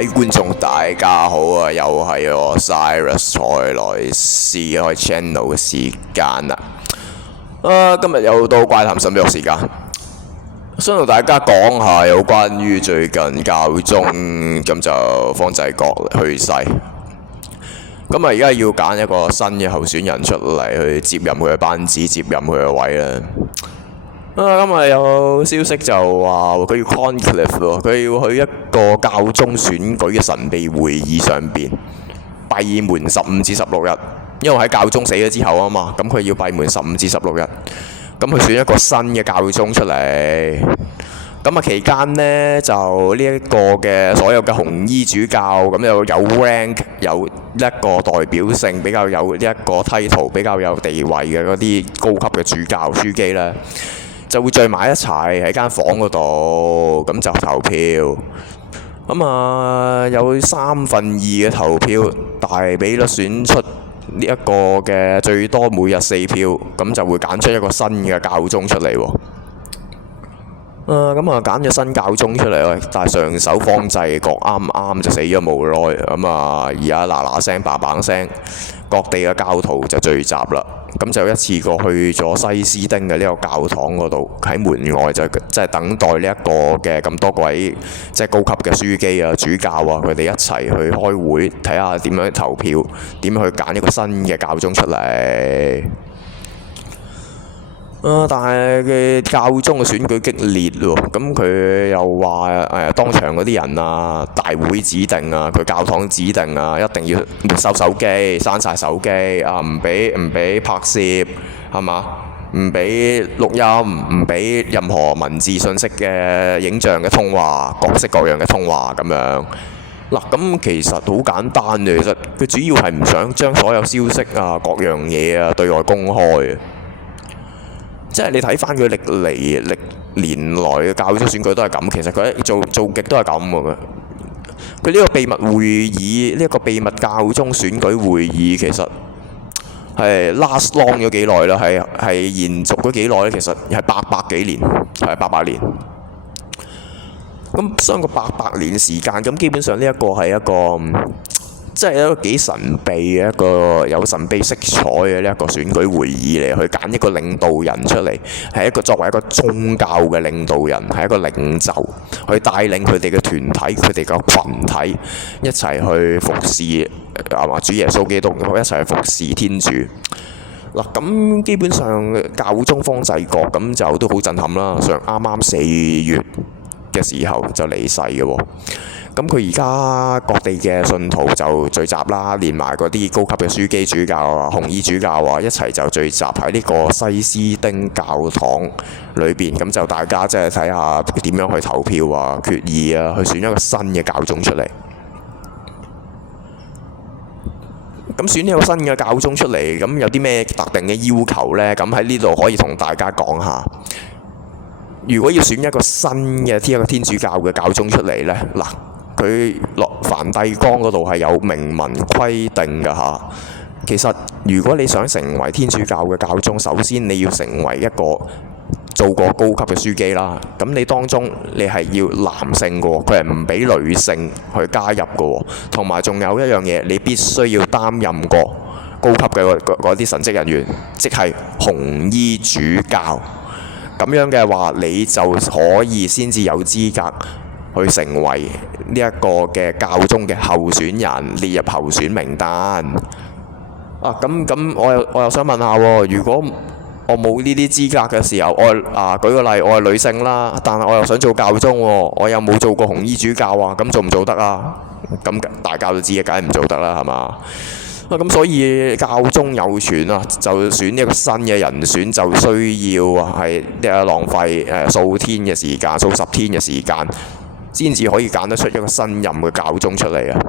位觀眾大家好啊，又係我 Cyrus 塞萊斯開 channel 嘅時間啦。今日又到怪談神秘學時間，想同大家講下有關於最近教宗咁就方濟各去世。咁而家要揀一個新嘅候選人出嚟去接任佢嘅班子，接任佢嘅位啦。今日有消息就話佢要 conclave 喎，佢要去一個教宗選舉嘅神秘會議上邊閉門15至16日，因為喺教宗死咗之後啊嘛，咁佢要閉門15至16日，咁佢選一個新嘅教宗出嚟。咁期間呢，就呢一個嘅所有嘅紅衣主教咁有 rank 有一個代表性比較有呢一個 title 比較有地位嘅嗰啲高級嘅主教書記呢，就會聚埋一齊喺間房嗰度，咁就投票。有2/3嘅投票大比率選出呢一個嘅最多每日4票，咁就會揀出一個新嘅教宗出嚟喎。揀咗新教宗出嚟喎，但係上手方濟各啱啱就死咗冇耐，而家嗱聲嘭聲，各地嘅教徒就聚集啦，咁就一次過去咗西斯丁嘅呢個教堂嗰度，喺門外就即係等待呢一個嘅咁多位即係高級嘅書記啊、主教啊，佢哋一齊去開會，睇下點樣投票，點樣去揀一個新嘅教宗出嚟。但係嘅教宗嘅選舉激烈喎，咁佢又話當場嗰啲人啊，大會指定啊，佢教堂指定啊，一定要沒收手機，刪晒手機啊，唔俾拍攝，係嘛？唔俾錄音，唔俾任何文字信息嘅影像嘅通話，各式各樣嘅通話咁樣。嗱，咁其實好簡單嘅，其實佢主要係唔想將所有消息啊、各樣嘢啊對外公開。即係你睇翻佢歷年來嘅教宗選舉都係咁，其實佢做極都係咁嘅。佢呢個秘密會議，呢一個秘密教宗選舉會議，其實係 last long 咗幾耐啦，係延續咗幾耐咧？其實係800幾年，係800年。咁相隔800年時間，咁基本上呢一個係一個即係一個幾神秘嘅一個有神秘色彩嘅呢一個選舉會議嚟，去揀一個領導人出嚟，係一個作為一個宗教嘅領導人，係一個領袖，去帶領佢哋嘅團體、佢哋嘅群體一齊去服侍主耶穌基督，一齊去服侍天主。嗱，咁基本上教宗方濟各咁就都好震撼啦，上啱啱4月嘅時候就離世嘅喎。咁佢而家各地嘅信徒就聚集啦，連埋嗰啲高級嘅書記主教啊、紅衣主教啊，一齊就聚集喺呢個西斯丁教堂裏邊，咁就大家即係睇下點樣去投票啊、決議啊，去選一個新嘅教宗出嚟。咁選呢個新嘅教宗出嚟，咁有啲咩特定嘅要求呢？咁喺呢度可以同大家講下。如果要選一個新嘅一個天主教嘅教宗出嚟呢，嗱，佢落梵蒂岡嗰度係有明文規定㗎嚇。其實如果你想成為天主教嘅教宗，首先你要成為一個做過高級嘅書記啦。咁你當中你係要男性㗎喎，佢係唔俾女性去加入㗎喎。同埋仲有一樣嘢，你必須要擔任過高級嘅嗰啲神職人員，即係紅衣主教。咁樣嘅話，你就可以先至有資格去成為呢一個嘅教宗嘅候選人，列入候選名單。咁我又想問下喎，如果我冇呢啲資格嘅時候，舉個例，我係女性啦，但係我又想做教宗喎，我又冇做過紅衣主教啊，咁做唔做得啊？咁大家都知嘅，梗係唔做得啦，係嘛？咁所以教宗有傳啊，就選一個新嘅人選，就需要係浪費數天嘅時間，數10天嘅時間，先至可以揀得出一個新任嘅教宗出嚟啊！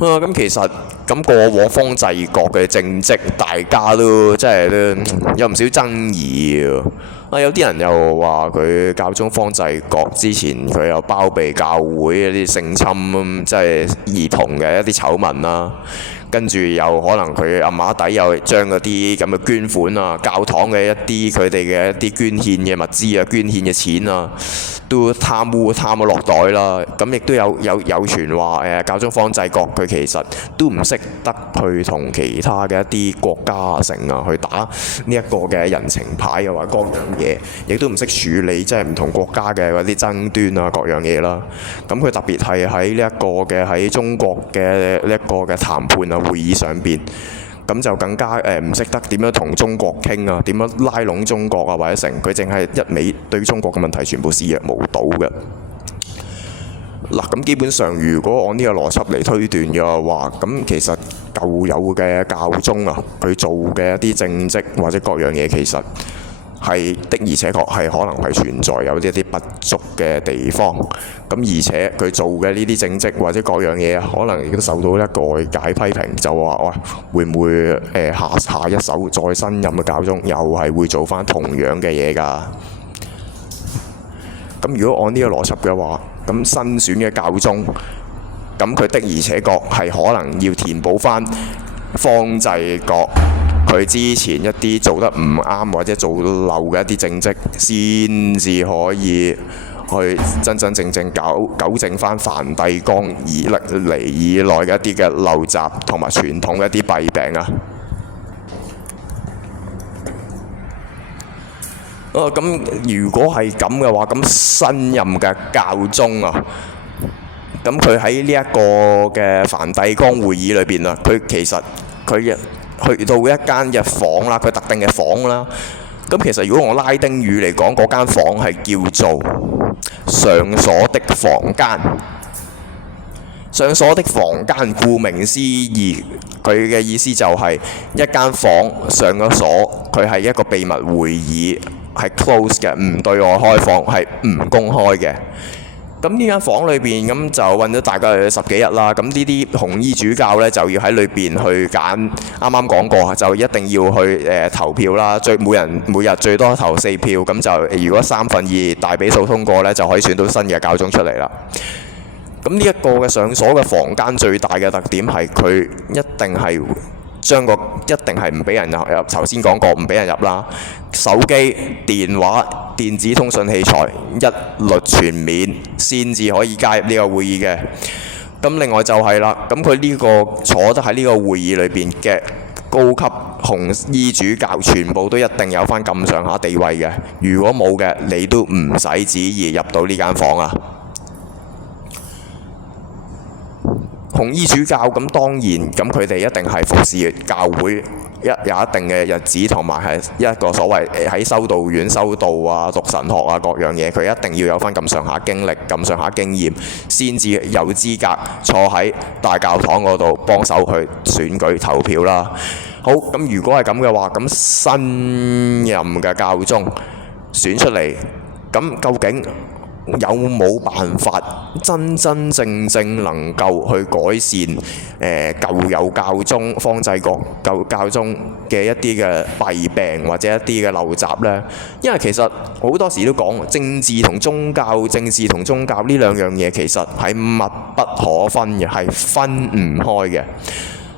咁其實咁過往方濟各嘅政績，大家都即係都有唔少爭議有啲人又話佢教宗方濟各之前佢有包庇教會一啲性侵即係兒童嘅一啲醜聞啦。跟住又可能佢阿馬底又將嗰啲咁嘅捐款啊、教堂嘅一啲佢哋嘅一啲捐獻嘅物資啊、捐獻嘅錢啊，都貪咗落袋啦。咁亦都有傳話教宗方濟各佢其實都唔識得去同其他嘅一啲國家去打呢一個嘅人情牌啊，或者各樣嘢，亦都唔識處理即係唔同國家嘅嗰啲爭端啊各樣嘢啦。咁佢特別係喺呢一個嘅喺中國嘅呢一個嘅談判啊會議上邊，咁就更加唔識得點樣同中國傾啊，點樣拉攏中國啊或者成，佢淨係一味對中國嘅問題全部視若無睹嘅。嗱，咁基本上如果按呢個邏輯嚟推斷嘅話，咁其實舊有嘅教宗啊，佢做嘅一啲政績或者各樣嘢，其實係的而且確係可能係存在有一啲不足嘅地方。咁而且佢做嘅呢啲政績或者各樣嘢，可能亦都受到一個外界批評，就話喂，會唔會下一手再新任嘅教宗又係會做翻同樣嘅嘢㗎？咁如果按呢個邏輯嘅話，咁新選嘅教宗，咁佢的而且確係可能要填補翻方濟各佢之前一啲做得唔啱或者做漏嘅一啲政績，先至可以去真正糾正翻梵蒂岡以來嘅一啲嘅陋習同埋傳統嘅一啲弊病啊！咁如果係咁嘅話，咁新任嘅教宗啊，咁佢喺呢一個嘅梵蒂岡會議裏邊啊，佢其實佢去到一間嘅房啦，佢特定嘅房啦。咁其實如果用拉丁語嚟講，嗰間房係叫做上鎖的房間。上鎖的房間，顧名思義，佢嘅意思就係一間房上咗鎖，佢係一個秘密會議，係 close 嘅，唔對外開放，係唔公開嘅。咁呢間房裏邊咁就韞咗大概10幾日啦。咁呢啲紅衣主教呢，就要喺裏邊去揀，啱啱講過就一定要去投票啦。每日最多投4票，咁就如果2/3大比數通過呢，就可以選到新嘅教宗出嚟啦。咁呢一個嘅上鎖嘅房間最大嘅特點係佢一定係唔俾人入，頭先講過唔俾人入啦。手機、電話、電子通訊器材一律全免，先至可以加入呢個會議嘅。咁另外就係啦，咁佢呢個坐得喺呢個會議裏邊嘅高級紅衣主教，全部都一定有翻咁上下地位嘅。如果冇嘅，你都唔使旨意入到呢間房啊！紅衣主教咁當然，咁佢哋一定係服侍教會有一定嘅日子，同埋係一個所謂喺修道院修道啊、讀神學啊各樣嘢，佢一定要有翻咁上下經歷、咁上下經驗，先至有資格坐喺大教堂嗰度幫手去選舉投票啦。好，咁如果係咁嘅話，咁新任嘅教宗選出嚟，咁究竟有冇辦法真正能夠去改善舊有教宗方濟各舊教宗嘅一啲嘅弊病或者一啲嘅陋習呢？因為其實好多時都講政治同宗教呢兩樣嘢其實係密不可分嘅，係分唔開嘅。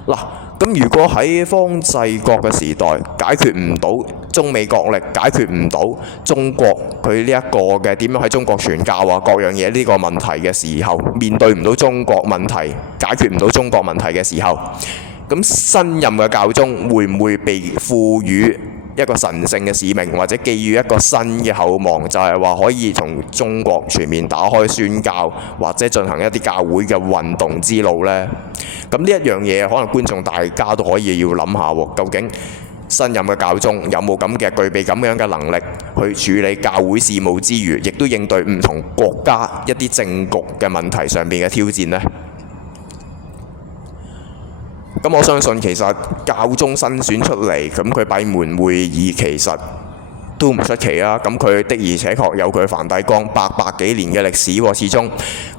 嗱，咁如果喺方濟各嘅時代解決唔到中美角力，解決唔到中國佢呢一個嘅點樣喺中國傳教啊各樣嘢呢個問題嘅時候，面對唔到中國問題，解決唔到中國問題嘅時候，咁新任嘅教宗會唔會被賦予一個神聖嘅使命，或者寄予一個新嘅厚望，就係話可以從中國全面打開宣教，或者進行一啲教會嘅運動之路呢？咁呢一樣嘢，可能觀眾大家都可以要諗下喎，究竟新任嘅教宗有冇具備咁樣嘅能力去處理教會事務之餘，亦都應對唔同國家一啲政局嘅問題上面嘅挑戰呢？咁我相信其實教宗新選出嚟，咁佢閉門會議其實都唔出奇啦。咁佢的而且確有佢梵蒂岡百幾年嘅歷史喎，始終。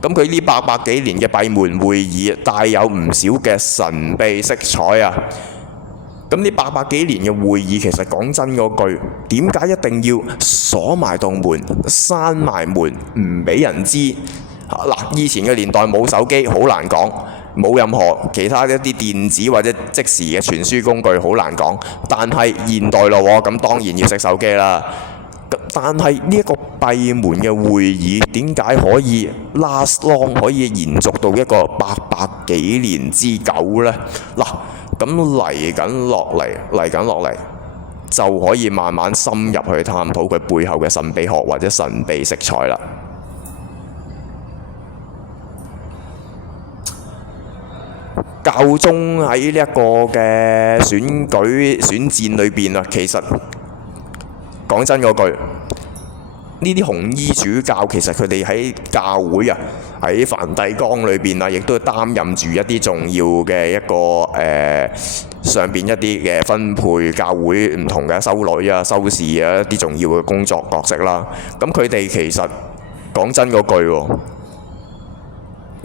咁佢呢百幾年嘅閉門會議帶有唔少嘅神秘色彩啊！咁呢百幾年嘅會議，其實講真嗰句，點解一定要鎖埋道門、閂埋門，唔俾人知？嗱，以前嘅年代冇手機，好難講。冇任何其他一啲電子或者即時嘅傳輸工具，好難講。但係現代咯喎，咁當然要識手機啦。但係呢一個閉門嘅會議點解可以 last long， 可以延續到一個800幾年之久呢？嗱，咁嚟緊落嚟就可以慢慢深入去探討佢背後嘅神秘學或者神秘色彩啦。教宗喺呢一個嘅選戰裏邊啊，其實講真嗰句，呢啲紅衣主教其實佢哋喺教會啊，喺梵蒂岡裏邊啊，亦都擔任住一啲重要嘅一個上邊一啲嘅分配教會唔同嘅修女啊、修士啊一啲重要嘅工作角色啦。咁佢哋其實講真嗰句喎。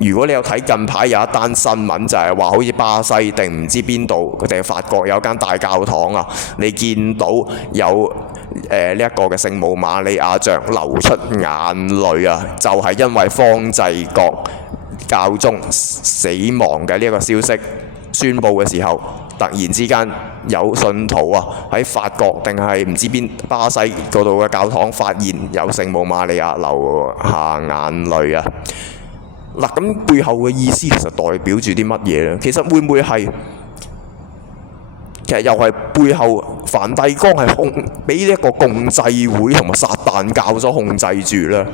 如果你有睇近排有一單新聞，就係話好似巴西定唔知邊度，佢哋法國有間大教堂啊，你見到有呢一個嘅聖母瑪利亞像流出眼淚啊，就係因為方濟各教宗死亡嘅呢一個消息宣佈嘅時候，突然之間有信徒啊喺法國定係唔知邊巴西嗰度嘅教堂發現有聖母瑪利亞流下眼淚啊！嗱，咁背後嘅意思其實代表住啲乜嘢呢？其實會唔會係其實又係背後梵蒂岡係俾呢一個共濟會同埋撒旦教所控制住呢？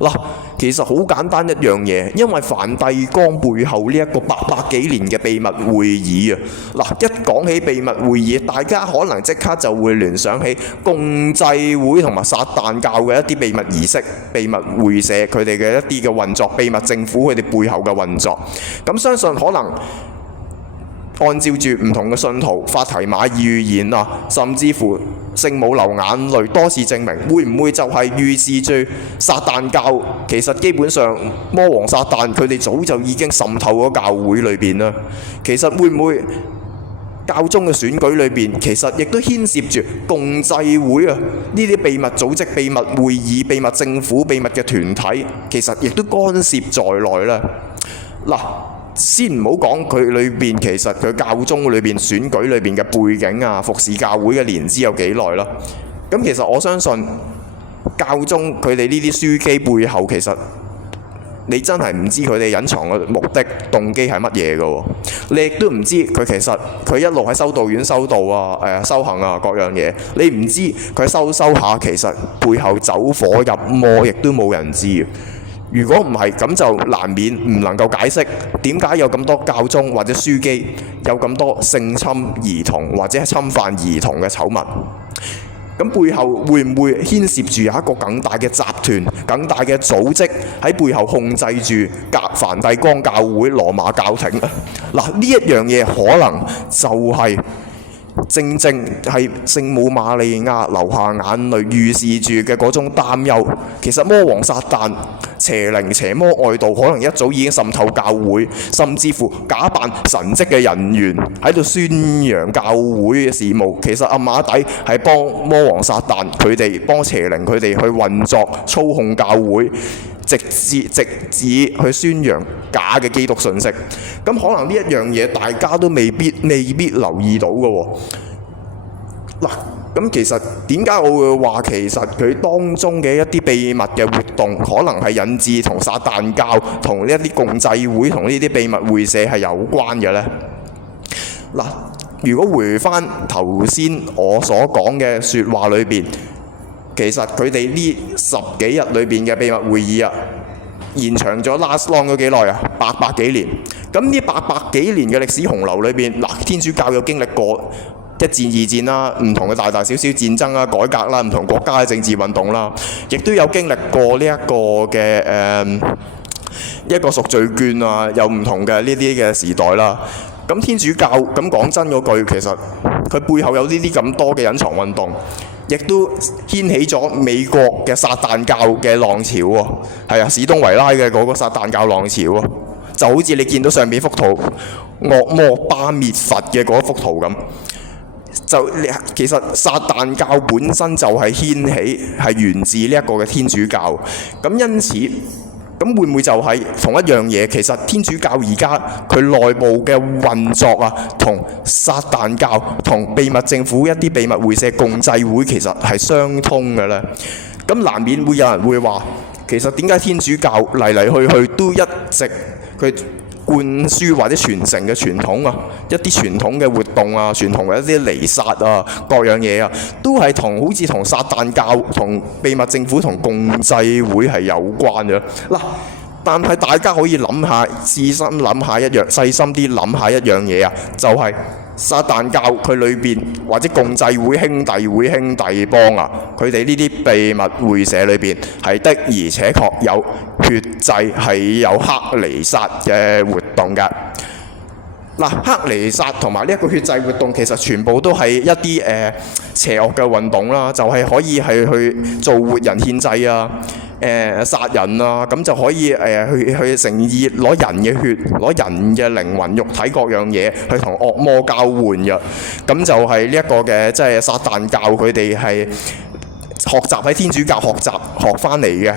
嗱，其實好簡單一樣嘢，因為梵蒂岡背後呢一個800幾年嘅秘密會議啊，嗱，一講起秘密會議，大家可能即刻就會聯想起共濟會同埋撒旦教嘅一啲秘密儀式、秘密會社佢哋嘅一啲嘅運作、秘密政府佢哋背後嘅運作。咁相信可能按照住唔同嘅信徒法提瑪預言啊，甚至乎聖母流眼淚，多次證明會唔會就係預示住撒旦教其實基本上魔王撒旦佢哋早就已經滲透咗教會裏邊啦。其實會唔會教宗嘅選舉裏邊其實亦都牽涉住共濟會啊呢啲秘密組織、秘密會議、秘密政府、秘密嘅團體，其實亦都干涉在內啦。嗱，先唔好講佢裏邊其實佢教宗裏邊選舉裏邊嘅背景啊，服侍教會嘅年資有幾耐啦？咁其實我相信教宗佢哋呢啲樞機背後，其實你真係唔知佢哋隱藏嘅目的動機係乜嘢嘅喎。你亦都唔知佢其實佢一路喺修道院修道啊、修行啊各樣嘢，你唔知佢修下其實背後走火入魔，亦都冇人知。如果唔係咁，就難免唔能夠解釋點解有咁多教宗或者樞機有咁多性侵兒童或者係侵犯兒童嘅醜聞。咁背後會唔會牽涉住有一個更大嘅集團、更大嘅組織喺背後控制住梵蒂岡教會、羅馬教廷啊？嗱，呢一樣嘢可能就係正係聖母瑪利亞流下眼淚預示住嘅嗰種擔憂。其實魔王撒旦、邪靈邪魔外道可能一早已經滲透教會，甚至乎假扮神職嘅人員喺度宣揚教會嘅事務。其實暗碼底係幫魔王撒旦佢哋、幫邪靈佢哋去運作操控教會，直至去宣揚假嘅基督信息。咁可能呢一樣嘢大家都未必留意到嘅喎。嗱，咁其實點解我會話其實佢當中嘅一啲秘密嘅活動，可能係引致同撒旦教、同呢一啲共濟會、同呢啲秘密會社係有關嘅呢？嗱，如果回翻頭先我所講嘅説話裏邊，其實佢哋呢10幾日裏邊嘅秘密會議啊，延長咗 last long 咗幾耐啊？800幾年。咁呢800幾年嘅歷史洪流裏邊，嗱，天主教有經歷過一戰、二戰啦，唔同嘅大小小戰爭啦、改革啦、唔同國家嘅政治運動啦，亦都有經歷過呢一個嘅一個贖罪券啊，有唔同嘅呢啲嘅時代啦。咁天主教咁講真嗰句，其實佢背後有呢啲咁多嘅隱藏運動，亦都掀起咗美國嘅撒旦教嘅浪潮喎。係啊，史東維拉嘅嗰個撒旦教浪潮喎，就好似你見到上面幅圖惡魔巴滅佛嘅嗰幅圖咁。就其實撒旦教本身就係掀起，係源自呢一個嘅天主教。咁因此咁會唔會就係同一樣嘢？其實天主教而家佢內部嘅運作啊，同撒旦教同秘密政府一啲秘密會社共濟會其實係相通嘅呢？咁難免會有人會話，其實點解天主教嚟嚟去都一直佢灌輸或者傳承嘅傳統啊，一啲傳統嘅活動啊，傳統嘅一啲彌撒啊，各樣嘢啊，都係好似同撒旦教、同秘密政府、同共濟會係有關嘅嗱。但係大家可以諗下，細心諗下一樣，細心啲諗下一樣嘢啊，就係撒旦教佢裏邊或者共濟會、兄弟幫啊，佢哋呢啲秘密會社裏邊係的而且確有血祭，係有黑彌撒嘅活動㗎。嗱，黑彌撒同埋呢一個血祭活動，其實全部都係一啲邪惡嘅運動啦，就係可以係去做活人獻祭啊。殺人啊，咁就可以去誠意攞人嘅血、攞人嘅靈魂、肉體各樣嘢去同惡魔交換嘅，咁就係呢一個嘅，即係撒旦教佢哋係學習喺天主教學翻嚟嘅，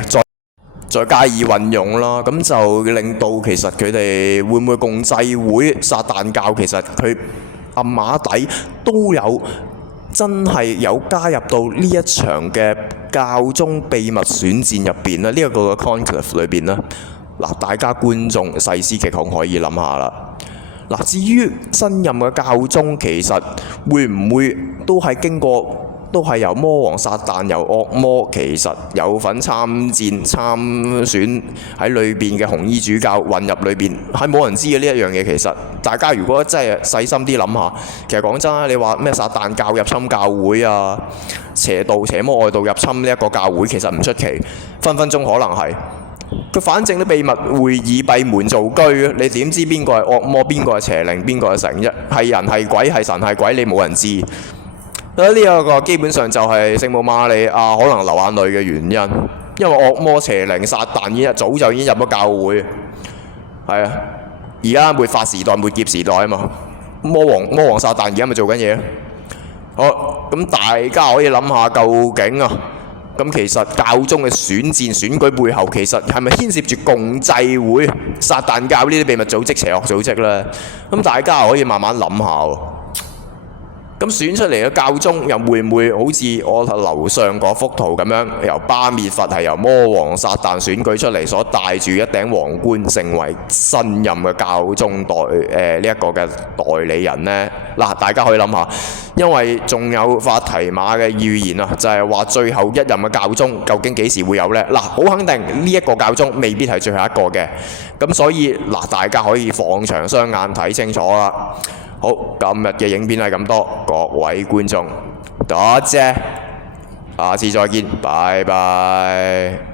再加以運用啦，咁就令到其實佢哋會唔會共濟會、撒旦教其實佢暗碼底都有。真係有加入到呢一場嘅教宗秘密選戰入邊咧，呢一個嘅 conclave 裏邊咧，嗱，大家觀眾細思極恐可以諗下啦。嗱，至於新任嘅教宗，其實會唔會都係經過？都係由魔王撒旦、由惡魔其實有份參選喺裏邊嘅紅衣主教混入裏邊，係冇人知嘅呢一樣嘢。其實大家如果真係細心啲諗下，其實講真啦，你話咩撒旦教入侵教會啊，邪魔外道入侵呢一個教會，其實唔出奇，分分鐘可能係佢反正啲秘密會議閉門造車，你點知邊個係惡魔，邊個係邪靈，邊個係神啫？係人係鬼，係神係鬼，你冇人知。呢一個基本上就係聖母瑪利亞可能流眼淚嘅原因，因為惡魔邪靈撒旦早就已經入咗教會，係啊！而家末法時代、末劫時代啊嘛，魔王撒旦而家咪做緊嘢。好，咁大家可以諗下究竟啊，咁其實教宗嘅選舉背後其實係咪牽涉住共濟會、撒旦教呢啲秘密組織、邪惡組織呢？咁大家可以慢慢諗下喎。咁選出嚟嘅教宗又會唔會好似我樓上嗰幅圖咁樣，由巴滅佛係由魔王撒旦選舉出嚟，所戴住一頂皇冠，成為新任嘅教宗呢一個嘅代理人呢？嗱，大家可以諗下，因為仲有法提瑪嘅預言啊，就係話最後一任嘅教宗究竟幾時會有呢？嗱，好肯定呢一個教宗未必係最後一個嘅，咁所以嗱，大家可以放長雙眼睇清楚啦。好，今日嘅影片係咁多，各位觀眾，多謝，下次再見，拜拜。